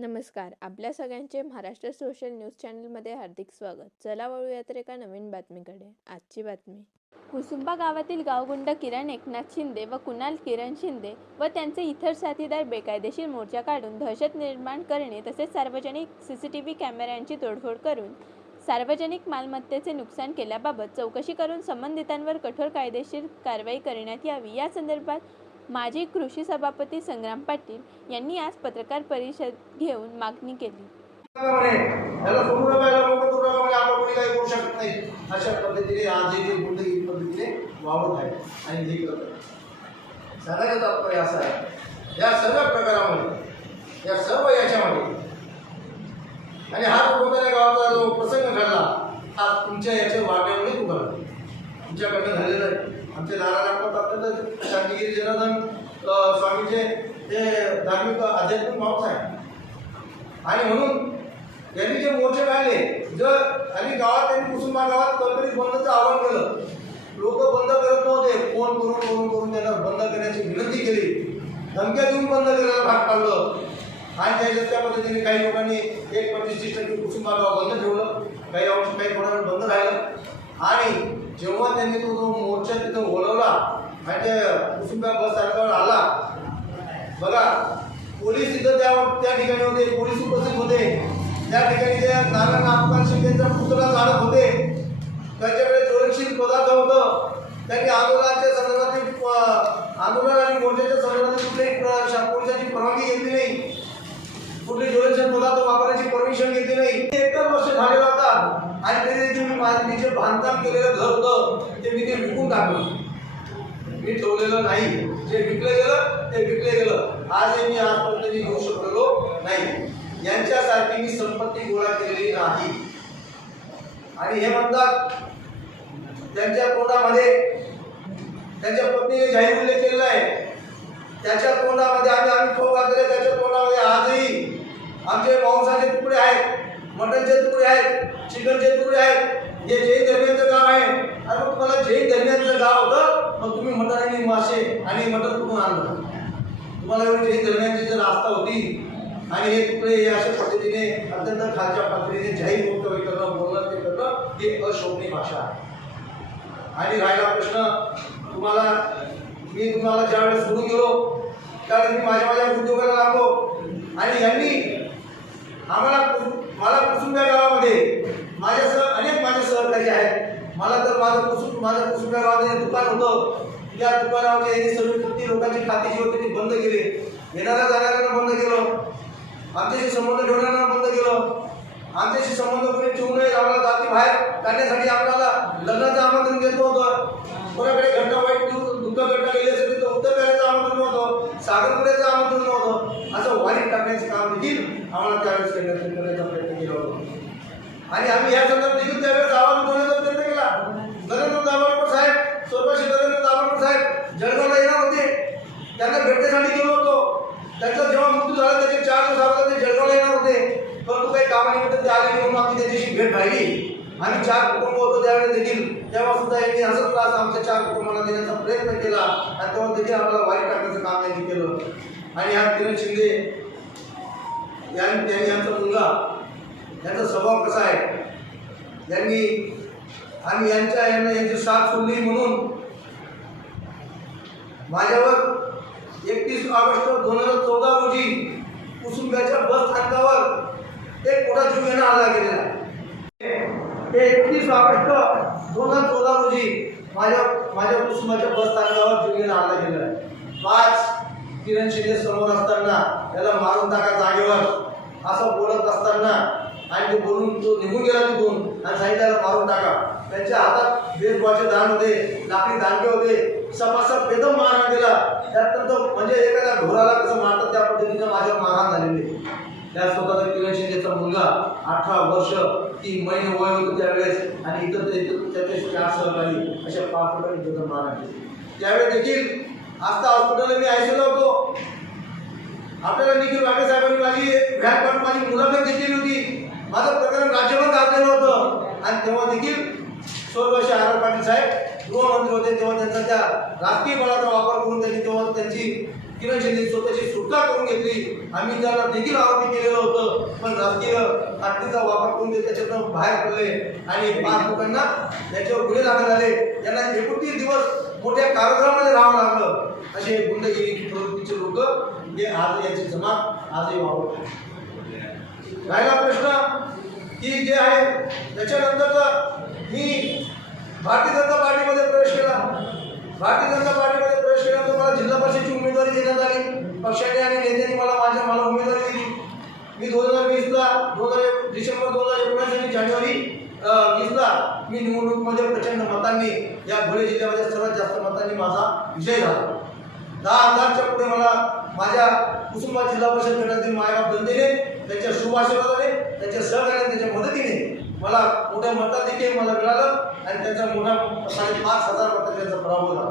नमस्कार. आपल्या सगळ्यांचे महाराष्ट्र सोशल न्यूज चॅनलमध्ये हार्दिक स्वागत. चला वळूया तर एका नवीन बातमीकडे. आजची बातमी. कुसुंबा गावातील गावगुंड किरण एकनाथ शिंदे व कुणाल किरण शिंदे व त्यांचे इतर साथीदार बेकायदेशीर मोर्चा काढून दहशत निर्माण करणे तसेच सार्वजनिक CCTV कॅमेऱ्यांची तोडफोड करून सार्वजनिक मालमत्तेचे नुकसान केल्याबाबत चौकशी करून संबंधितांवर कठोर कायदेशीर कारवाई करण्यात यावी या संदर्भात माजी कृषी सभापती संग्राम पाटील यांनी आज पत्रकार परिषद घेऊन मागणी केली. अशा पद्धतीने आजही गुंडगिरी पद्धतीने वावरत आहे आणि हे करत आहे. सांगायचं तात्पर्य असं आहे, या सर्व प्रकारामध्ये, या सर्व याच्यामध्ये आणि हा कोणत्या गावाचा जो प्रसंग घडला हा तुमच्या याच्या वागण्यामुळे उभा राहतो. तुमच्याकडनं झालेलं आहे. आमच्या दाराला शांतिगिरी जनार्दन स्वामीचे ते धार्मिक आध्यात्मिक माणूस आहे आणि म्हणून त्यांनी जे मोर्चे काढले आणि गावात त्यांनी कुसुंबा गावात कळकळीत बंदचं आवाहन केलं. लोक बंद करत नव्हते. फोन करून त्यांना बंद करण्याची विनंती केली. धमक्या देऊन बंद करायला भाग पाडलं आणि त्या पद्धतीने काही लोकांनी 1-25% कुसुंबा गाव बंद ठेवलं. काही अंश काही कोणाला बंद राहिलं आणि जेव्हा त्यांनी तो मोर्चा तिथं बोलवला आणि त्या कुसुंबा बस स्थानकावर आला, बघा पोलीस तिथं त्या ठिकाणी होते. पोलीस उपस्थित होते. त्या ठिकाणी त्या नाना नामकान शिंदेचा पुतळा जाळत होते. त्यांच्याकडे ज्वलनशील पदार्थ होतं. त्यांनी आंदोलनाच्या संदर्भात आंदोलन आणि मोर्चाच्या संदर्भात कुठल्याही पोलिसांची परवानगी घेतली नाही. कुठले ज्वलनशील पदार्थ वापरण्याची परमिशन घेतली नाही. 1 वर्ष झालेला होता आणि तरी देखील मी जे बांधकाम केलेलं घर होतं ते मी विकून टाकलं. मी ठेवलेलं नाही. जे विकलं गेलं ते विकले गेलं. आजही मी आजपर्यंत घेऊ शकलेलो नाही. यांच्यासारखी मी संपत्ती गोळा केलेली नाही. आणि हे म्हणतात त्यांच्या तोंडामध्ये त्यांच्या पत्नीने जाहीर उल्लेख केलेला आहे. त्याच्या तोंडामध्ये आम्ही ठोक घातलेले. त्याच्या तोंडामध्ये आजही आमचे मांसाचे तुकडे आहेत, मटनचे तुकडे आहेत, चिकनचे तुकडे आहेत. हे जैन धर्मियांचं गाव आहे. आणि मग तुम्हाला जैन धर्मियांचं गाव होतं, मग तुम्ही मटन आणि मासे आणि मटन कुठून आणलं? तुम्हाला एवढी जैन धर्मियांची जर आस्था होती आणि हे तुकडे हे अशा पद्धतीने अत्यंत खालच्या पातळीने जाहीर वक्तव्य करणं, बोलणं ते करणं हे अशोभनीय भाषा आहे. आणि राहिला प्रश्न मी तुम्हाला ज्यावेळेस सोडून गेलो त्यावेळेस मी माझ्या उद्योगाला लागलो आणि यांनी मला कुसुंबा गावामध्ये माझे सहकारी आहेत. मला तर माझं कुसुंबा गावामध्ये दुकान होतं. त्या दुकानामध्ये यांनी सगळी किती लोकांची खाती जी होती ती बंद केली. येणाऱ्या जाणाऱ्यांना बंद केलं. आमच्याशी संबंध ठेवणाऱ्यांना बंद केलं. आमच्याशी संबंध कोणी ठेवू नये, आम्हाला जाती बाहेर काढण्यासाठी आपल्याला लग्नाचं आमंत्रण देत होतं. कोणाकडे घटना वाईट दुःख घटना गेली असेल तर उत्तर द्यायचं आमंत्रण नव्हतं, सागरपुड्याचं आमंत्रण नव्हतं. असं वाईट टाकण्याचं काम देखील आम्हाला त्यावेळेस करण्याचा प्रयत्न केला होता. आणि आम्ही या संदर्भात देखील त्यावेळेस आवाज उठवण्याचा प्रयत्न केला. नरेंद्र दाभोळकर साहेब, स्वर्गीय नरेंद्र दाभोळकर साहेब जळगावला येणार होते. त्यांना भेटण्यासाठी गेलो होतो. त्यांचा जेव्हा मृत्यू झाला त्याचे 4 दिवस अगोदर ते जळगावला येणार होते. परंतु काही कामानिमित्त ते आले म्हणून आमची त्यांच्याशी भेट राहिली. आम्ही 4 कुटुंब होतो त्यावेळेस देखील. तेव्हा सुद्धा यांनी असंच त्रास आमच्या 4 कुटुंबांना देण्याचा प्रयत्न केला आणि तेव्हा देखील आम्हाला वाईट टाकण्याचं काम यांनी केलं. आणि हा किरण शिंदे यांचा मुलगा, यांचा स्वभाव कसा आहे, आम्ही यांची साथ सोडली म्हणून माझ्यावर 31 ऑगस्ट 2014 रोजी कुसुंब्याच्या बस स्थानकावर एक मोठा जीवघेणा हल्ला केलेला आहे. 31 ऑगस्ट 2014 रोजी माझ्या कुसुंबाच्या बस स्थानकावर जीवघेणा हल्ला केलेला आहे. 5 किरण शिंदे समोर असताना त्याला मारून टाका जागेवर असं बोलत असताना आणि ते बोलून तो निघून गेला तिथून आणि सांगितलं मारून टाका. त्यांच्या हातात बेसबॉलचे दांड होते, लाकडी दांडके होते. सपासप बेदम मारहाण केला. त्यात म्हणजे एखाद्या ढोराला कसं मारतात त्या पद्धतीने माझ्यावर मारहाण झालेली. त्या स्वतःचा किरण शिंदेचा मुलगा 18 वर्ष 3 महिने वय होतं त्यावेळेस आणि इथं त्याच्याशी 8 सहकारी अशा 5 लोकांनी बेदम मारहाण केली. त्यावेळेस देखील आस्था हॉस्पिटलला मी आयसीयूला होतो. आपल्याला निखिल वाटे साहेबांनी माझी व्हॅन काढून माझी मुलाखत घेतलेली होती. माझं प्रकरण राज्यभर गाजलेलं होतं आणि तेव्हा देखील स्वर्गीय आर पाटील साहेब गृहमंत्री होते. तेव्हा त्यांचा त्या राजकीय बळाचा वापर करून त्यांनी तेव्हा त्यांची किरण शिंदे स्वतःची सुटका करून घेतली. आम्ही त्याला देखील आरोपी केलेलं होतं. पण राजकीय ताकदीचा वापर करून ते त्याच्यातून बाहेर पडले आणि 5 लोकांना त्याच्यावर गुन्हे दाखल झाले. त्यांना 29 दिवस मोठ्या कारागृहामध्ये राहावं लागलं. असे गुंडगिरी प्रवृत्तीचे लोक हे आज याची जमात आजही वावरत आहे. राहिला प्रश्न की जे आहे त्याच्यानंतर मी भारतीय जनता पार्टीमध्ये प्रवेश केला. भारतीय जनता पार्टीमध्ये प्रवेश केल्यानंतर मला जिल्हा परिषदेची उमेदवारी देण्यात आली. पक्षाने आणि नेत्यांनी मला उमेदवारी दिली. मी 2020 डिसेंबर 2019 आणि जानेवारी 20ला मी निवडणुकीमध्ये प्रचंड मतांनी या धुळे जिल्ह्यामध्ये सर्वात जास्त मतांनी माझा विजय झाला. 10,000च्या पुढे मला माझ्या कुसुंबा जिल्हा परिषद गटातील मायबाप जनतेने त्यांच्या शुभ आशीर्वादाने त्यांच्या सहकार्याने त्याच्या मदतीने मला मोठ्या मताधिक्य मला मिळालं आणि त्यांचा मोठा 5,500 मतात त्यांचा पराभव झाला.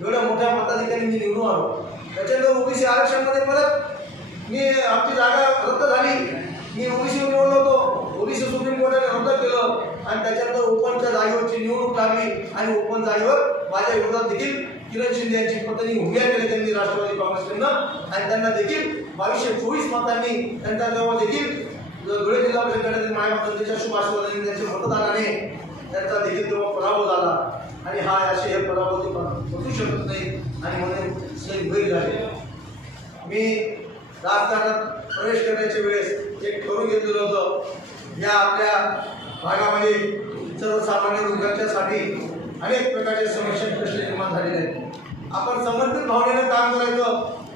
एवढ्या मोठ्या मताधिक्याने मी निवडून आलो. त्याच्यानंतर ओबीसी आरक्षणमध्ये परत मी आमची जागा रद्द झाली. मी ओबीसी निवडलो होतो. ओबीसी सुप्रीम कोर्टाने रद्द केलं आणि त्याच्यानंतर ओपनच्या जागेवरची निवडणूक लागली आणि ओपन जागेवर माझ्या विरोधात देखील किरण शिंदे यांची पत्नी उभ्या केली त्यांनी राष्ट्रवादी काँग्रेसकडनं आणि त्यांना देखील 2224 मतांनी त्यांचा तेव्हा देखील धुळे जिल्हा परिषद गटातील मायबाप जनतेच्या शुभ आशीर्वादाने त्यांच्या मतदानाने त्यांचा देखील तेव्हा पराभव झाला आणि हा असे हे पराभव बसू शकत नाही आणि म्हणून सैनिक बैल झाले. मी राजकारणात प्रवेश करण्याच्या वेळेस एक ठरवून घेतलेलं होतं. या आपल्या भागामध्ये सर्वसामान्य लोकांच्यासाठी अनेक प्रकारचे समस्या प्रश्न निर्माण झालेले आहेत. आपण समर्पित भावनेने काम करायचं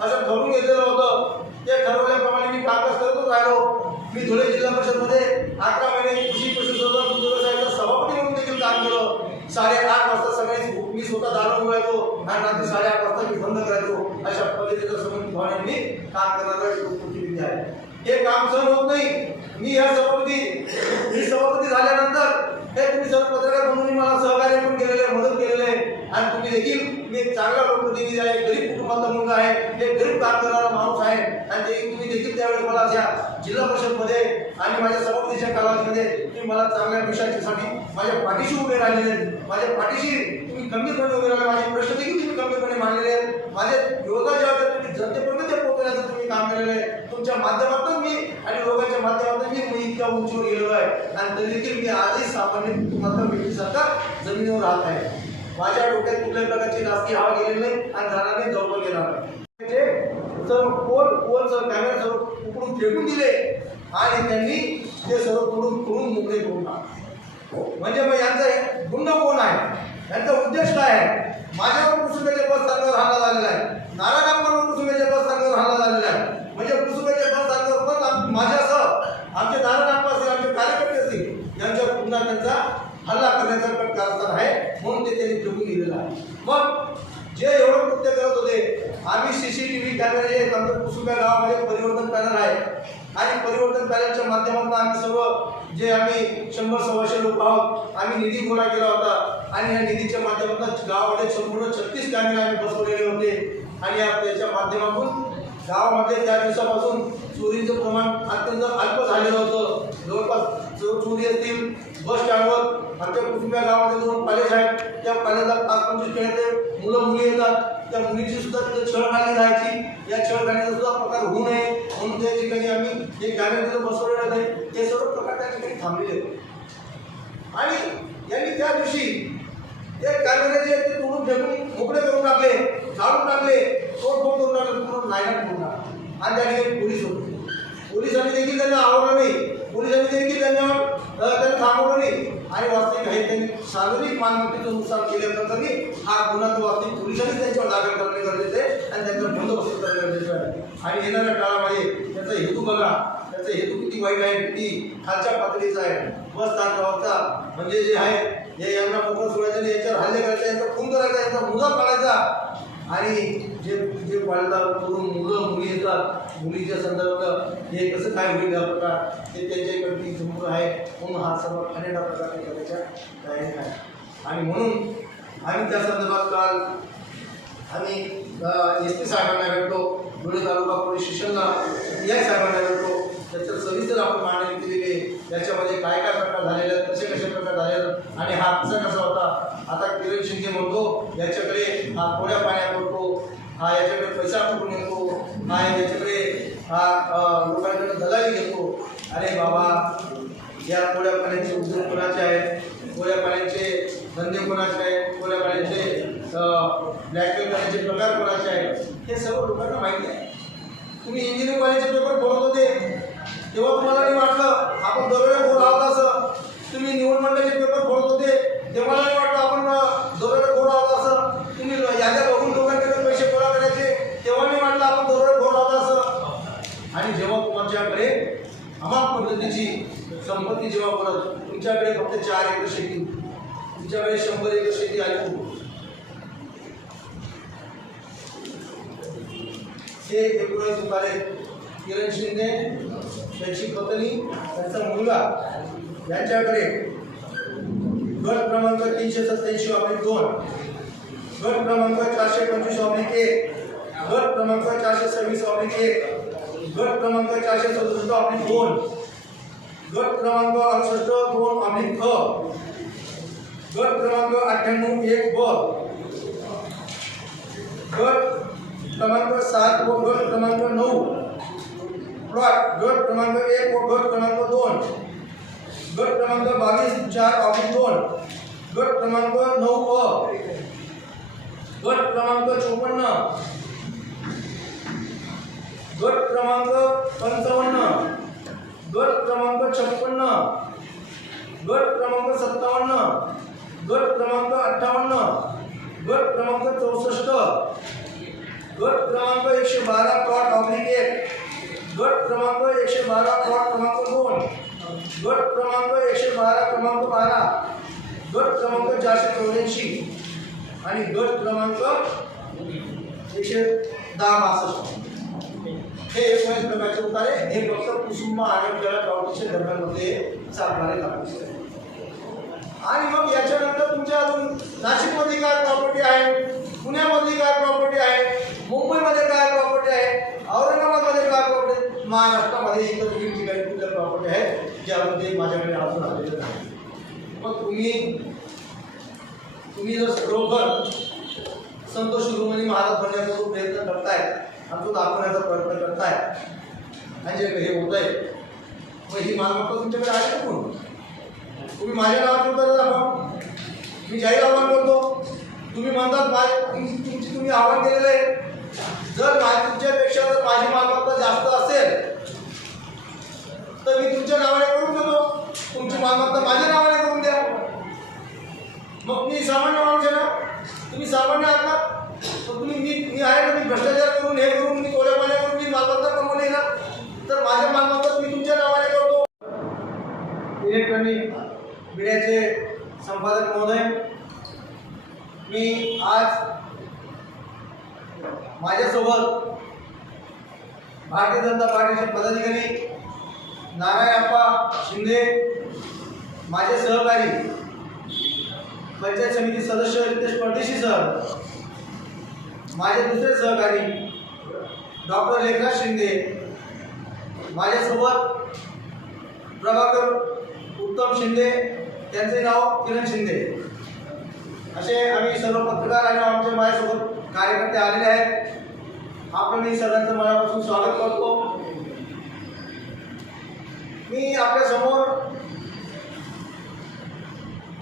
असं ठरवून घेतलेलं होतं. ते ठरवल्याप्रमाणे मी कामकाज करतच राहिलो. मी धुळे जिल्हा परिषदमध्ये 11 महिने कृषी परिषद व्यवसायाचा सभापती म्हणून देखील काम केलं. 8:30 वाजता सगळे मी स्वतः दारू उघडायचो आणि रात्री 8:30 वाजता मी बंद करायचो. अशा पद्धतीचं समर्पित भावनेने काम करणारा एक प्रतिनिधी आहे. हे काम सहन होत नाही. मी सभापती झाल्यानंतर हे तुम्ही सर्व पत्रकार म्हणून मला सहकार्य पण केलेलं आहे, मदत केलेलं आहे आणि तुम्ही देखील मी एक चांगला लोकप्रतिनिधी आहे, गरीब कुटुंबातला मुलगा आहे, एक गरीब काम करणारा माणूस आहे आणि ते तुम्ही देखील त्यावेळेस मला त्या जिल्हा परिषदमध्ये आणि माझ्या सभापतीच्या कालावधीमध्ये तुम्ही मला चांगल्या विषयासाठी माझ्या पाठीशी उभे राहिलेले आहेत. माझ्या पाठीशी तुम्ही गंभीरपणे उभे राहिले. माझे प्रश्न देखील तुम्ही गंभीरपणे मांडलेले आहेत. माझे योजना जे होते तुम्ही जनतेपर्यंत ते पोहोचण्याचं तुम्ही काम केलेलं आहे. तुमच्या माध्यमातून मी आणि लोकांच्या माध्यमातून मी इतक्या उंचीवर गेलेलो आहे आणि तरी देखील मी आजही सामान्य कुटुंबातल्या व्यक्तीसारखा जमिनीवर राहत आहे. माझ्या डोक्यात कुठल्याही प्रकारची राजकीय हवा गेलेली नाही आणि राहणार जवळ गेला नाही. सर्व कॅमेरा सर्व उकडून फेकून दिले आणि त्यांनी ते सर्व तोडून मोकळे करून टाकले. म्हणजे मग यांचा गुंड कोण आहे, यांचा उद्देश काय आहे? माझ्यावर कुसुंबेच्या बस स्थानकावर हल्ला झालेला आहे. नारायणगाववर कुसुंबेच्या बस स्थानकावर हल्ला झालेला आहे. म्हणजे कुसुंबेच्या बस स्थानकावर पण माझ्यासह आमचे नारायणगाव असतील, आमचे कार्यकर्ते असतील यांच्यावर पुन्हा त्यांचा हल्ला करण्याचा कारस्थान आहे म्हणून ते त्यांनी ठेवून दिलेलं आहे. मग जे एवढं कृत्य करत होते, आम्ही CCTV कॅमेरे आमच्या कुसुंबा गावामध्ये परिवर्तन पॅनल आहे आणि परिवर्तन पॅनलच्या माध्यमातून आम्ही सर्व जे आम्ही 100-125 लोक आहोत आम्ही निधी गोळा केला होता आणि या निधीच्या माध्यमातून गावामध्ये संपूर्ण 36 कॅमेरे आम्ही बसवलेले होते आणि त्याच्या माध्यमातून गावामध्ये त्या दिवसापासून चोरीचं प्रमाण अत्यंत अल्प झालेलं होतं. जवळपास चोरी असतील बस स्टँडवर आमच्या कुटुंबा गावामध्ये 2 कॉलेज आहेत. त्या कॉलेजला 5-25 खेळाचे मुलं मुली येतात. त्या मुलीची सुद्धा तिथे छळखाणी जायची. या छळखाणीचा सुद्धा प्रकार होऊ नये म्हणून त्या ठिकाणी आम्ही जे कॅमेरे तिथं बसवलेले होते ते सर्व प्रकार त्या ठिकाणी थांबलेले होते. आणि यांनी त्या दिवशी ते कॅमेरे जे ते तोडून फेकून मोकळे करून टाकले, झाडून टाकले, तोडफोड करून टाकले, पूर्ण नायनाट करून टाकले आणि त्या ठिकाणी पोलीस होते. पोलिसांनी देखील त्यांना आवडलं नाही. पोलिसांनी देखील त्यांना थांबवलं नाही आणि वास्तविक आहे त्यांनी सार्वजनिक मालमत्तेचं नुकसान केल्याप्रकरणी हा गुन्हा वास्तविक पोलिसांनी त्यांच्यावर दाखल करणे गरजेचे आहे आणि त्यांचा बंदोबस्त करणे गरजेचे आहे. आणि येणाऱ्या काळामध्ये त्याचा हेतू बघा, त्याचा हेतू किती वाईट आहे, किती खालच्या पातळीचा आहे. बस स्थानकावरचा म्हणजे जे आहे हे यांना मोकळं सोडायचं नाही, याच्यावर हल्ले करायचा, यांचा खून करायचा, यांचा मुद्दा काढायचा आणि जे पाळला करून मुलं मुली येतात मुलीच्या संदर्भात हे कसं काय होईल हा प्रकार ते त्यांच्याकडे समोर आहे म्हणून हा सर्व अनेक प्रकार करायच्या तयारी आहे. आणि म्हणून आम्ही त्या संदर्भात काल आम्ही SP साहेबांना भेटलो, धुळे तालुका पोलीस स्टेशनला PI साहेबांना भेटलो. त्याच्यात सविस्तर आपण मांडणी केलेली आहे. त्याच्यामध्ये काय काय प्रकार झालेले आहेत, कसे प्रकार झालेले आणि हा कसा होता. आता किरण शिंदे म्हणतो याच्याकडे हा थोड्या पाण्यात पडतो, हा याच्याकडे पैसा कुठून येतो, हा याच्याकडे हा लोकांकडे दलाली घेतो, अरे बाबा या कोळ्या पाण्याचे उद्योग कोणाचे आहेत, कोळ्या पाण्याचे धंदे कोणाचे आहेत, कोळ्या पाण्याचे ब्लॅकमेल करण्याचे प्रकार कोणाचे आहेत, हे सर्व लोकांना माहिती आहे. तुम्ही इंजिनिअरिंग कॉलेजचे पेपर फोडत होते तेव्हा तुम्हाला नाही वाटलं आपण दरोडे खोर आहोत असं. तुम्ही निवड मंडळाचे पेपर फोडत होते तेव्हा नाही वाटलं आपण दरोडे खोर आहोत असं. तुम्ही याद्या बघून लोकांकडे पैसे गोळा करायचे तेव्हा नाही वाटलं आपण दरोडे खोर आहोत असं. आणि जेव्हा तुमच्याकडे अमाप पद्धतीची संपत्ती जेव्हा बोलत, तुमच्याकडे फक्त 4 एकर शेती, तुमच्याकडे 100 एकर शेती आली, हे एकोणीस दुकाने किरण शिंदे, त्यांची पत्नी, त्यांचा मुलगा यांच्याकडे गट क्रमांक 387/2, गट क्रमांक 425/1, गट क्रमांक 426/1, गट क्रमांक 467/2, गट क्रमांक 68/2/ख, गट क्रमांक 98/1/ब, गट क्रमांक 7 व गट क्रमांक 9, प्लॉट गट क्रमांक 1 व गट क्रमांक 2, गट क्रमांक 22/4/2, गट क्रमांक 9 गट क्रमांक 54, गट क्रमांक 55, गट क्रमांक 56, गट क्रमांक 57, गट क्रमांक 58, गट क्रमांक 64, गट क्रमांक 112/1, गट क्रमांक 112/2, गट क्रमांक 112/12, गट क्रमांक 484 आणि गट क्रमांक 110/62. हे 19 प्रकारचे उतारे हे फक्त कुसुंबा आणि प्रॉपर्टीच्या दरम्यानमध्ये चालणारे लागू. आणि मग याच्यानंतर तुमच्या अजून नाशिकमध्ये काय प्रॉपर्टी आहे, पुण्यामध्ये काय प्रॉपर्टी आहे, मुंबईमध्ये काय प्रॉपर्टी आहे, औरंगाबादमध्ये काय प्रॉपर्टी, महाराष्ट्रामध्ये इतर विविध ठिकाणी कुठल्या प्रॉपर्टी आहेत ज्यामध्ये माझ्याकडे अजून आलेलं नाही. मग तुम्ही जर बरोबर संत शिरोमणी महाराज बनण्याचा जो प्रयत्न करताय आणि तो दाखवण्याचा प्रयत्न करताय आणि जे हे होत आहे, मग ही मालमत्ता तुमच्याकडे आहे कोण? तुम्ही माझ्या नावात उत्तर दाखवा. मी जाहीर आव्हान करतो. तुम्ही म्हणतात तुम्ही आव्हान केलेलं आहे. जर तुमच्यापेक्षा जर माझी मालमत्ता जास्त असेल तर मी तुमच्या नावाने करून देतो, तुमची मालमत्ता माझ्या नावाने करून द्या. मग मी सामान्य माणूस आहे ना, तुम्ही सामान्य आहात ना, तर तुम्ही मी आहे ना, मी भ्रष्टाचार करून हे करून मी कोल्या पाण्या करून मी मालमत्ता कमवली ना, तर माझ्या मालमत्ता मी तुमच्या नावाने करतो. इलेक्ट्रॉनिक मीडियाचे संपादक महोदय, मी आज माझ्यासोबत भारतीय जनता पार्टीचे पदाधिकारी नारायणप्पा शिंदे, माझे सहकारी पंचायत समिती सदस्य रितेश परदेशी सर, माझे दुसरे सहकारी डॉक्टर लेखराज शिंदे, माझ्यासोबत प्रभाकर उत्तम शिंदे, त्यांचे नाव किरण शिंदे, असे आम्ही सर्व पत्रकार आणि आमचे माझ्यासोबत कार्यकर्ते आलेले आहेत. आपण मी सर्वांचं मनापासून स्वागत करतो. मी आपल्यासमोर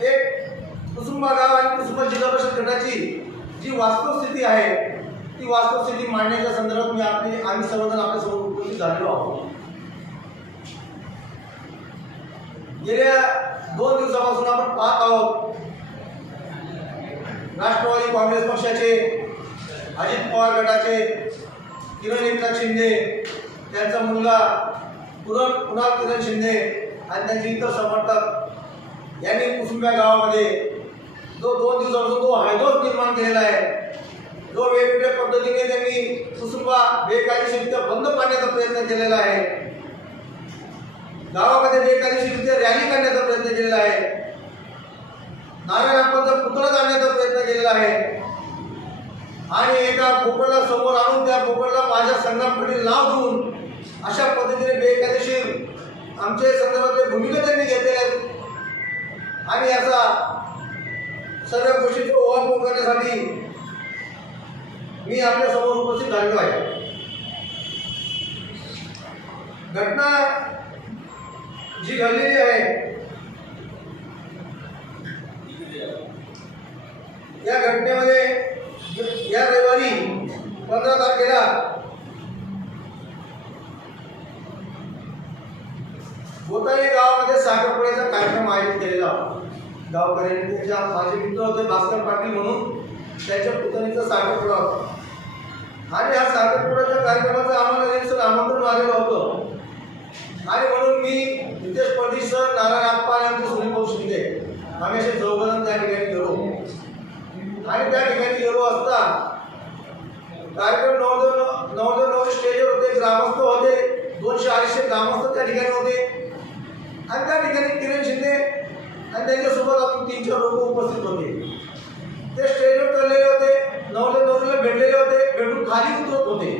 एक कुसुंबा गाव आणि कुसुंबा जिल्हा परिषद गटाची जी वास्तवस्थिती आहे ती वास्तवस्थिती मांडण्याच्या संदर्भात आम्ही सर्वजण आपल्यासमोर उपस्थित झालेलो आहोत. गेल्या 2 दिवसापासून आपण पाहत आहोत राष्ट्रवादी काँग्रेस पक्षाचे, अजित पवार गटाचे किरण एकनाथ शिंदे, त्यांचा मुलगा कुणाल किरण शिंदे आणि त्यांचे इतर समर्थक यांनी कुसुंबा गावामध्ये जो 2 दिवसापासून जो हायदोस निर्माण केलेला आहे, जो वेगवेगळ्या पद्धतीने त्यांनी कुसुंबा बेकायदेशीररित्या बंद पाडण्याचा प्रयत्न केलेला आहे, गावामध्ये बेकायदेशीररित्या रॅली काढण्याचा प्रयत्न केलेला आहे, नारायणप्पांचा पुतळा जाळण्याचा प्रयत्न केलेला आहे आणि एका पोकळला समोर आणून त्या पोकळला माझ्या संग्राम पाटील नाव देऊन अशा पद्धतीने बेकायदेशीर आमच्या संदर्भातले भूमिका त्यांनी घेतलेल्या आहेत. आणि याचा सर्व गोष्टीचा ओवाळणी करण्यासाठी मी आपल्या समोर उपस्थित झालेलो आहे. घटना जी घडलेली आहे या घटनेमध्ये या रविवारी 15 तारखेला बोताली गावामध्ये साखरपुड्याचा कार्यक्रम आयोजित केलेला होता. गावकऱ्यांनी त्याच्या माझे मित्र होते भास्कर पाटील म्हणून त्यांच्या पुतणीचा साखरपुडा होता आणि या साखरपुड्याच्या कार्यक्रमाचं आम्हाला नेमसं आमंत्रण आलेलं होतं आणि म्हणून मी नितेश परदेश सर, नारायण आप्पा आणि सुनील भाऊ शिंदे आम्ही असे चौघजण त्या ठिकाणी गेलो आणि त्या ठिकाणी गेलो असता कार्यक्रम नवोदय स्टेजवर होते, ग्रामस्थ होते, 200-250 ग्रामस्थ त्या ठिकाणी होते आणि त्या ठिकाणी किरण शिंदे आणि त्यांच्यासोबत अजून 3-4 लोक उपस्थित होते. ते स्टेजवर चढलेले होते, नवोदयला भेटलेले होते, भेटून खाली उतरत होते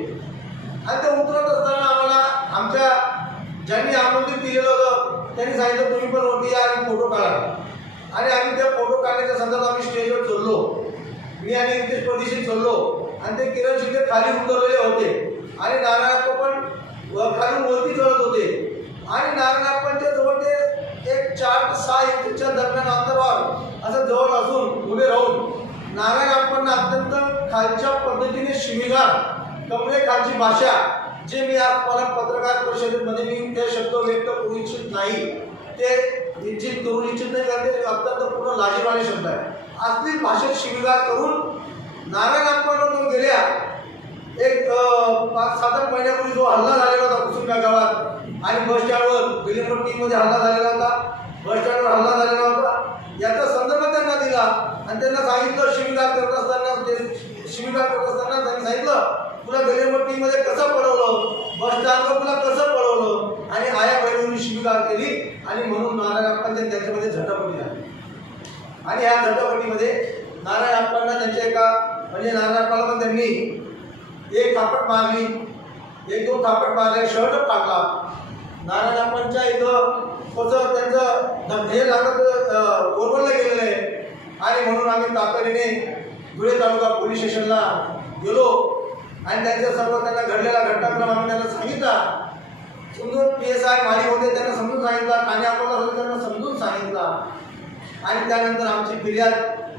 आणि ते उतरत असताना आम्हाला आमच्या ज्यांनी आमंत्रित केलेलं होतं त्यांनी सांगितलं तुम्ही पण वरती या आणि फोटो काढा आणि आम्ही त्या फोटो काढण्याच्या संदर्भात आम्ही स्टेजवर चढलो. मी आणि नितेश परदेशी चढलो आणि ते किरण शिंदे खाली उतरलेले होते आणि नारायणप्पा पण खालून वरती चढत होते आणि नारायणप्पांच्या जवळ ते एक 4 ते 6 इंचच्या दरम्यान अंतरावर असं जवळ असून उभे राहून नारायणप्पांना अत्यंत खालच्या पद्धतीने शिवीगाळ, कमरे खालची भाषा, जे मी आज मला पत्रकार परिषदेमध्ये मी ते शब्द व्यक्त करू इच्छित नाही, ते इच्छित करू इच्छित नाही कारण ते अत्यंत पूर्ण लाजिरवाणे शब्द आहे. असली भाषेत शिवीगाळ करून नारायणप्पांवर गेल्या एक 5-7 महिन्यापूर्वी जो हल्ला झालेला होता कुसुंबा गावात आणि बस स्टँडवर बिलिंगपट्टीमध्ये हल्ला झालेला होता, बस स्टँडवर हल्ला झालेला होता, याचा संदर्भ त्यांना दिला आणि त्यांना सांगितलं शिवीगाळ करत असताना त्यांनी सांगितलं तुला गलिंगपट्टीमध्ये कसं पळवलं, बस स्टँडवर तुला कसं पळवलं आणि आया बहिणींनी शिवीगाळ केली आणि म्हणून नारायणप्पांच्या त्यांच्यामध्ये झटापटी झाली आणि ह्या झटापटीमध्ये नारायणप्पांना त्यांच्या एका म्हणजे नारायणप्पाला पण त्यांनी एक थापट मारली, 1-2 थापट मारले, शर्ट काढला. नारायणप्पांच्या इथं कसं त्यांचं हे लागत ओरवरलं गेलेलं आहे आणि म्हणून आम्ही तातडीने धुळे तालुका पोलीस स्टेशनला गेलो आणि त्यांच्या सर्व त्यांना घडलेला घटनाक्रम आम्ही त्यांना सांगितला. समजून PSI माळी होते त्यांना समजून सांगितला, ठाणे आपल्याला होते त्यांना समजून सांगितला आणि त्यानंतर आमची फिर्याद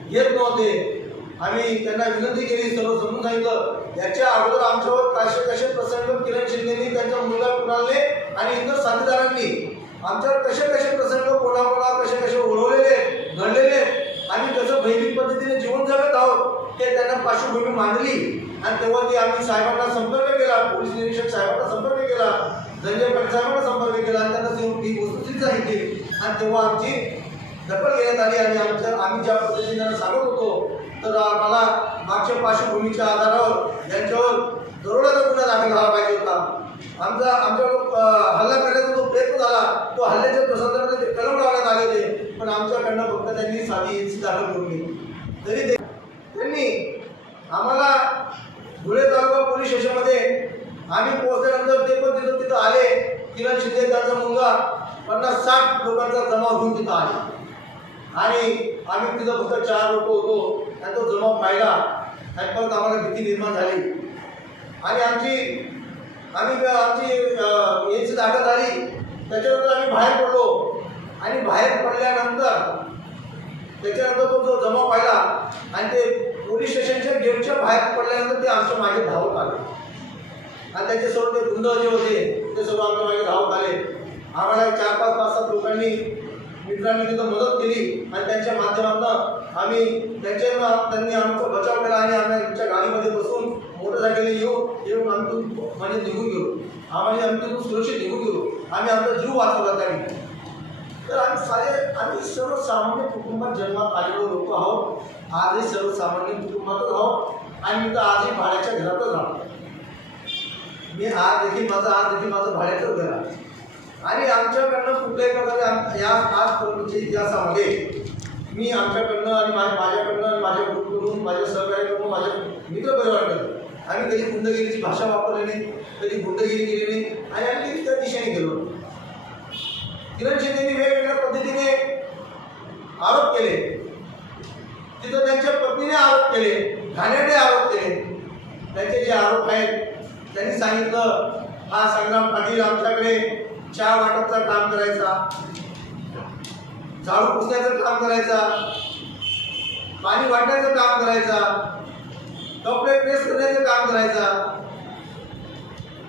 घेत नव्हते. आम्ही त्यांना विनंती केली, सर्व समजून सांगितलं. याच्या अगोदर आमच्यावर कसे प्रसंग किरण शिंदेनी, त्यांच्या मुलगा कुणालने आणि इतर साथीदारांनी आमच्यावर कसे प्रसंग कोणाकोणा कसे ओढवलेले घडलेले आम्ही कसं भयभीत पद्धतीने जीवन जगत आहोत ते त्यांना पार्श्वभूमी मांडली आणि तेव्हा ती आम्ही साहेबांना संपर्क केला, पोलीस निरीक्षक साहेबांना संपर्क केला, धनंजय पाटील साहेबांना संपर्क केला आणि त्यांना ती वस्तुस्थिती सांगितली आणि तेव्हा आमची दखल घेण्यात आली आणि आम्ही ज्या पद्धतीने त्यांना सांगत होतो तर मला मागच्या पार्श्वभूमीच्या आधारावर यांच्यावर दरोड्याचा गुन्हा दाखल झाला पाहिजे होता. आमच्यावर हल्ला करण्याचा जो प्रयत्न झाला तो हल्ल्याच्या संदर्भात ते कलम लावण्यात आले होते पण आमच्याकडनं फक्त त्यांनी साधी एनसी दाखल करून घेतली. तरी त्यांनी आम्हाला धुळे तालुका पोलीस स्टेशनमध्ये आम्ही पोहोचल्यानंतर ते पण तिथं आले. किरण शिंदे त्यांचा मुलगा 50-60 लोकांचा जमाव घेऊन तिथं आले आणि आम्ही तिथं फक्त 4 लोक होतो आणि तो जमाव पाहिला आणि परत आम्हाला भीती निर्माण झाली आणि आमची एनसी दाखल झाली. त्याच्यानंतर आम्ही बाहेर पडलो आणि बाहेर पडल्यानंतर त्याच्यानंतर तो जो जमाव पाहिला आणि ते पोलीस स्टेशनच्या गेटच्या बाहेर पडल्यानंतर ते आमच्या मागे धावत आले आणि त्याच्यासोबत ते गुंड जे होते ते सर्व आमच्या मागे धावत आले. आम्हाला 4-5-5-7 लोकांनी मित्रांनी तिथं मदत केली आणि त्यांच्या माध्यमातून आम्ही त्यांनी आमचा बचाव केला आणि आम्ही आमच्या गाडीमध्ये बसून मोटरसायकलने येऊन आम्ही म्हणजे निघून गेलो. आम्ही तिथून सुरक्षित निघून गेलो. आम्ही आमचा जीव वाचवला त्यांनी. तर आम्ही सर्वसामान्य कुटुंबात जन्मात आलेलो लोक आहोत. आजही सर्वसामान्य कुटुंबातच आहोत आणि मी तर आजही भाड्याच्या घरातच राहतो. मी आज देखील माझं भाड्याचंच घर आहे आणि आमच्याकडनं कुठल्याही प्रकारे या आजपर्यंतच्या इतिहासामध्ये मी आमच्याकडनं आणि माझ्याकडनं आणि माझ्या ग्रुपकडून माझ्या सहकार्याकडून माझ्या मित्रपरिवाराकडून आम्ही कधी गुंडगिरीची भाषा वापरली नाही, कधी गुंडगिरी केली नाही आणि आम्ही त्या दिशेने गेलो. किरण शिंदेनी वेगवेगळ्या पद्धतीने आरोप केले. तिथं त्यांच्या पत्नीने आरोप केले, घाणेरडे आरोप केले. त्यांचे जे आरोप आहेत त्यांनी सांगितलं हा संग्राम पाटील आमच्याकडे चहा वाटपचं काम करायचा, झाडू पुसण्याचं काम करायचा, पाणी वाटण्याचं काम करायचा, कपडे प्रेस करण्याचं काम करायचा.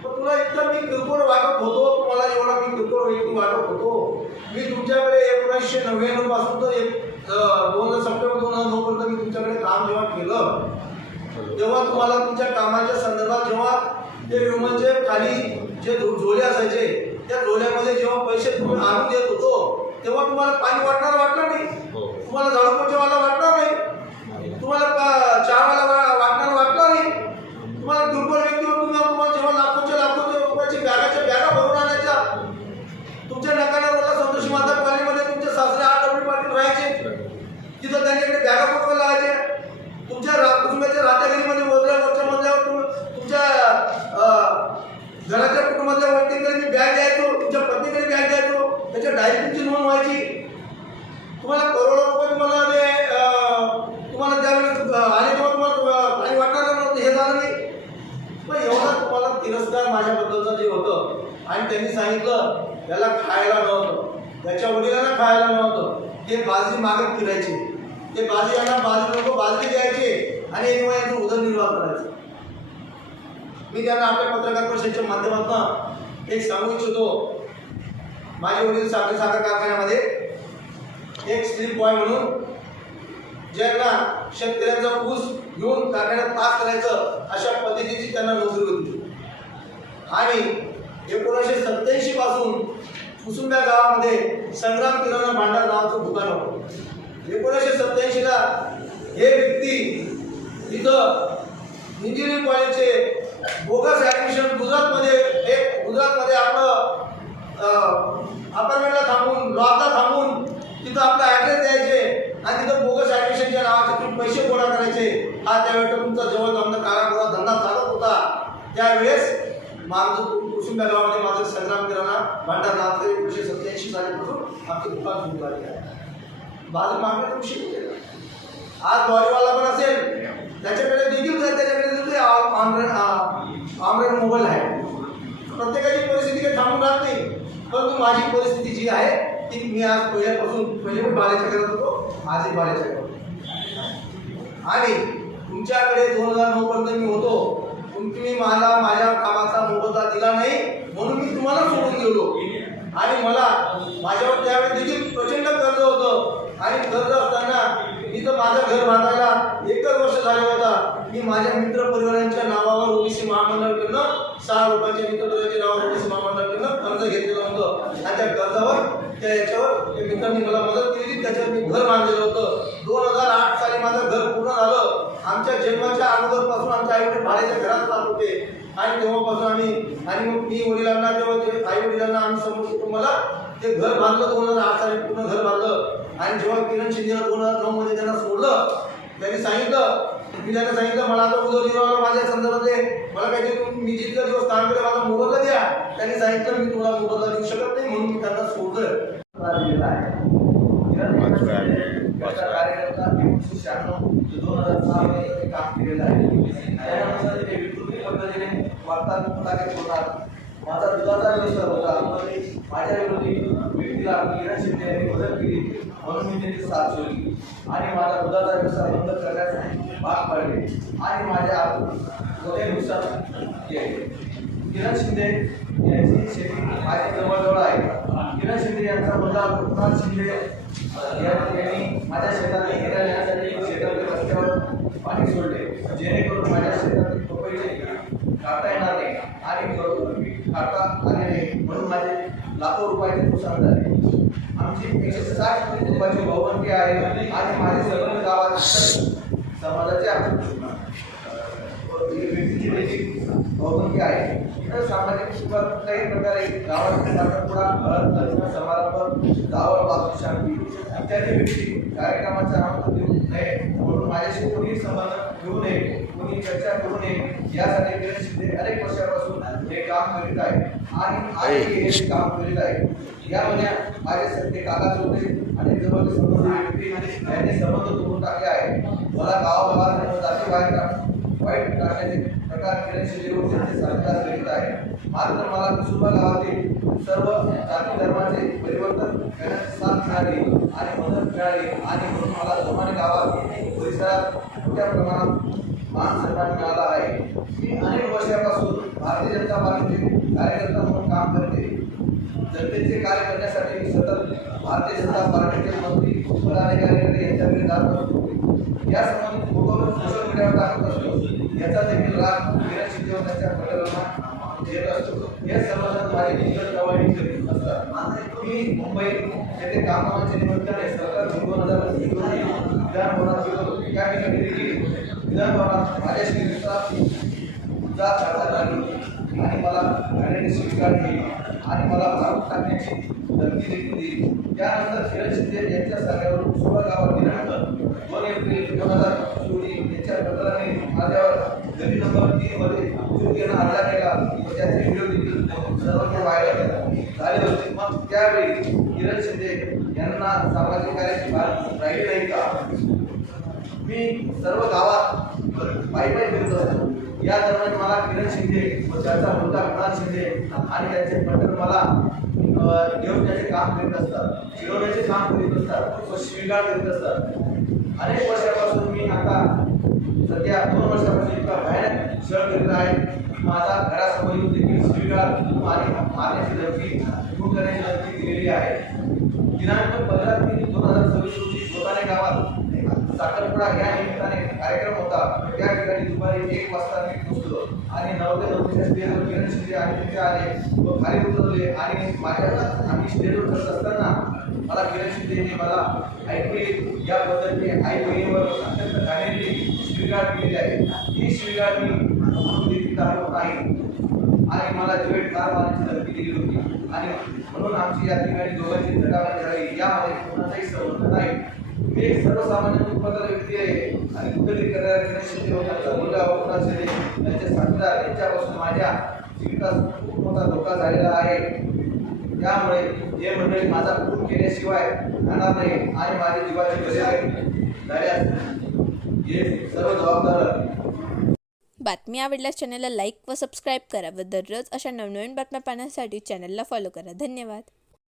पण तुला इतकं मी किरकोळ वाटप होतो, तुम्हाला एवढा मी किरकोळ व्यक्ती वाटप होतो. मी तुमच्याकडे 1999 पासून तर 2 सप्टेंबर 2009 पर्यंत मी तुमच्याकडे काम जेव्हा केलं, तेव्हा तुम्हाला तुमच्या कामाच्या संदर्भात जेव्हा ते विमलचे खाली जे झोले असायचे त्या झोल्यामध्ये जेव्हा पैसे तुम्ही आणून देत होतो, तेव्हा तुम्हाला पाणी वाटणार नाही, तुम्हाला झाडू पोछावाला वाटणार नाही, तुम्हाला चहावाला वाटणार नाही, तुम्हाला किरकोळ व्यक्तीवर तुम्हाला जेव्हा लाखोच्या रुपयाची बॅगा भरून आणायच्या, तुमच्या नकारावरला संतोषी माता कॉलनीमध्ये तुमचे सासरे 8 डब्ल्यू पाटील राहायचे, तिथं त्यांच्याकडे बॅगा भरून लावायचे. तुमच्या कुटुंबाच्या राहत्याघरीमध्ये वरच्या मजल्यावर तुमच्या घराच्या कुटुंबातल्या व्यक्तीकडे मी बॅग द्यायचो, तुमच्या पत्नीकडे बॅग द्यायचो, त्याच्या डायरी तुमची नोंद व्हायची. तुम्हाला करोडो रुपये तुम्हाला त्यावेळेस आले तेव्हा तुम्हाला पाणी वाटणार नव्हतं, हे झालं नाही. पण एवढा तुम्हाला तिरस्कार माझ्याबद्दलचं जे होतं, आणि त्यांनी सांगितलं त्याला खायला नव्हतं, त्याच्या वडिलांना खायला नव्हतं, ते बाजी मागत फिरायचे, ते बाजी यांना लोक बाजरी द्यायचे आणि यांचं उदरनिर्वाह करायचं. मी त्यांना आपल्या पत्रकार परिषदेच्या माध्यमातून एक सांगू इच्छितो, माझे वडील साखर कारखान्यामध्ये एक स्लीप बॉय म्हणून ज्यांना शेतकऱ्यांचा ऊस घेऊन कारखान्यात पास करायचं अशा पद्धतीची त्यांना नोकरी होती. आणि 1987 पासून कुसुंब्या गावामध्ये संग्राम किराणा भांडार नावाचं दुकान होतं. 1987ला हे व्यक्ती इथं इंजिनिअरिंग कॉलेजचे बोगस ॲडमिशन गुजरातमध्ये आपलं अपार्टमेंटला थांबून लॉजला थांबून तिथं आपला ॲड्रेस द्यायचे आणि तिथं बोगस ॲडमिशनच्या नावाचे तुम्ही पैसे गोळा करायचे. हा त्यावेळेस तुमचा जवळ आमचा कारागोळा धंदा चालत होता. त्यावेळेस माझं कुसुंब्या गावामध्ये माझं संग्राम किराणा भांडार नावाचं 1987 सालीपासून आमचं दुकान सुरू झाले आहे. माझं मागण्याचा विषय केला. आज लॉरीवाला पण असेल त्याच्याकडे देखील ऑनलाईन मोबाईल आहे. प्रत्येकाची परिस्थिती काही थांबून राहत नाही, परंतु माझी परिस्थिती जी आहे ती मी आज पहिले पण बाळाच्या करत होतो, आजही बाळाच्या करत होतो. आणि तुमच्याकडे 2009 पर्यंत मी होतो, तुम्ही मला माझ्या कामाचा मोबदला दिला नाही म्हणून मी तुम्हाला सोडून गेलो. आणि मला माझ्यावर त्यावेळी देखील प्रचंड कर्ज होतं. आणि कर्ज असताना मी तर माझं घर बांधायला 1 वर्ष झाले होता. मी माझ्या मित्र परिवारांच्या नावावर ओबीसी महामंडळाकडनं 6 रुपयाच्या मित्र परिवाराच्या नावावर ओबीसी महामंडळाकडनं कर्ज घेतलेलं होतं. आणि त्या कर्जावर याच्यावर मित्रांनी मला मदत केली, त्याच्यावर मी घर बांधलेलं होतं. 2008 साली माझं घर पूर्ण झालं. आमच्या जन्माच्या अगोदरपासून आमच्या आईवडील भाड्याच्या घरात राहत होते. आणि तेव्हापासून आणि मग मी वडिलांना तेव्हा आई वडिलांना आम्ही समोर कुटुंबाला ते घर बांधलं. 2008 साली पूर्ण घर बांधलं. आणि जेव्हा किरण शिंदेला 2009 मध्ये त्यांना सोडलं, त्यांनी सांगितलं, मी त्यांना सांगितलं मला आता उदरनिर्वाहाला माझ्या संदर्भातले मला काहीतरी मी जितका दिवस काम केलं माझा मोबदला द्या. त्यांनी सांगितलं मी तुम्हाला मोबदला देऊ शकत नाही म्हणून मी त्यांना सोडलं. कार्यकर्ता 1996 मध्ये काम केलेलं आहे. त्यानंतर ते विकृती पद्धतीने वार्तालाप होणार. माझा दुधाचा व्यवसाय होता. माझ्या विरोधी व्यक्तीला किरण शिंदे यांनी मदत केली म्हणून मी त्यांची साथ सोडली आणि माझा दुधाचा व्यवसाय बंद करण्यास भाग पाडले आणि माझ्या मोठे नुकसान केले. किरण शिंदे यांची शेती माझ्या जवळजवळ आहे. किरण शिंदे यांचा मुलगा कृष्णाल शिंदे यांनी माझ्या शेतात घेरा येण्यासाठी शेतातील रस्त्यावर पाणी सोडले, जेणेकरून माझ्या शेतातील पपईचे काढता येणार नाही आणि काढता आले नाही म्हणून माझे लाखो रुपयाचे नुकसान झाले. आमची 160 रुपयाची भवनकी आहे आणि माझे सगळे गावात समाजाचे व्यक्तीची देखील भवनकी आहे. इतर सामाजिक सुखात कुठल्याही प्रकारे गावात साखरपुडा, हळद, लग्न समारंभ, जावळ, वास्तुशांती इत्यादी व्यक्ती कार्यक्रमाचा आनंद देऊ नये म्हणून माझ्याशी कोणी संबंध ठेवू नये, कोणी चर्चा करू नये यासाठी किरण शिंदे अनेक वर्षापासून हे काम करीत आहे आणि हे काम करीत आहे. यामध्ये माझे सत्य काका चौधरी आणि जवळचे संबंध व्यक्ती यांनी संबंध तोडून टाकले आहे. मला गावागावात जाती बाहेर वाईट टाकण्याचे प्रकार किरण शिंदे व त्यांचे साथीदार करीत आहे. मात्र मला कुसुंबा गावातील सर्व जाती धर्माचे परिवर्तन करण्याची साथ मिळाली आणि मदत मिळाली आणि म्हणून मला जोमाने गावात परिसरात मोठ्या प्रमाणात मान सन्मान मिळाला आहे. मी अनेक वर्षापासून भारतीय जनता पार्टीचे कार्यकर्ता म्हणून काम करते. जनतेचे कार्य करण्यासाठी मी सतत भारतीय जनता पार्टीचे मंत्री पदाधिकारी यांच्याकडे जात असतो. या संबंधित फोटो सोशल मीडियावर टाकत असतो. याचा देखील राग किरण शिंदे व त्यांच्या मंडळांना देत असतो. हे सर्वजण माझी निष्ठा जवळ करीत असतात. मी मुंबई येथे कामाच्या निमित्ताने सरकार 2020 विधानभवनात गेलो. त्या ठिकाणी देखील विधानभवनात माझ्याशी जात झाली आणि मला गाडीने स्वीकार केली आणि मला भाग टाकण्याची धमकी देखील दिली. त्यानंतर किरण शिंदे यांच्या सांगण्यावर कुसुंबा गावात दिनांक 2 एप्रिल 2024 यांच्या पत्राने माझ्यावर गली नंबर 3 मध्ये चुकीनं हल्ला केला व त्याचे व्हिडिओ देखील सर्वत्र व्हायरल झाले होते. मग त्यावेळी किरण शिंदे यांना सामाजिक कार्याची भान राहिली नाही का? मी सर्व गावात पायी फिरत असतो. या दरम्यान मला किरण शिंदे व त्याचा मुलगा कुणाल शिंदे आणि त्यांचे मंडळ मला घेऊन काम करीत असतात, चिडवण्याचे काम करीत असतात व शिवीगाळ करीत असतात. अनेक वर्षापासून मी आता सध्या 2 वर्षापासून इतका भयानक छळ करीत आहे. माझा घरासमोर येऊन देखील शिवीगाळ आणि मारण्याची धमकी खून करण्याची धमकी दिलेली आहे. दिनांक 15/3/2026 रोजी जोताने गावात साखरपुडा या निमित्ताने कार्यक्रम होता. त्या ठिकाणी दुपारी 1 वाजता मी पोहोचलो आणि 9 ते 9 स्टेजवर किरण शिंदे आणि तिथे आले व खाली उतरले आणि आम्ही स्टेजवर करत असताना मला किरण शिंदेने मला ऐकू या पद्धतीने आई बहिणीवर अत्यंत घाणेरडी शिवीगाळ केलेली आहे. ही शिवीगाळ मी देखील दाखवत नाही आणि मला जीवेट कार मारण्याची धमकी दिली होती आणि म्हणून आमची या ठिकाणी दोघांची झटापट झाली. यामध्ये कोणाचाही संबंध नाही. मी एक सर्वसामान्य कुटुंबातला व्यक्ती आहे आणि कुठेतरी करणाऱ्या किरण शिंदे व त्यांचा मुलगा व कुणाल शिंदे त्यांचे साथीदार यांच्यापासून माझ्या जीवितास खूप मोठा धोका झालेला आहे. त्यामुळे हे मंडळी माझा खून केल्याशिवाय राहणार नाही आणि माझ्या जीवाची बळी झाल्यास हे सर्व जबाबदार. बातमी आवडल्यास चॅनलला लाईक व सबस्क्राईब करा व दररोज अशा नवनवीन बातम्या पाहण्यासाठी चॅनलला फॉलो करा. धन्यवाद.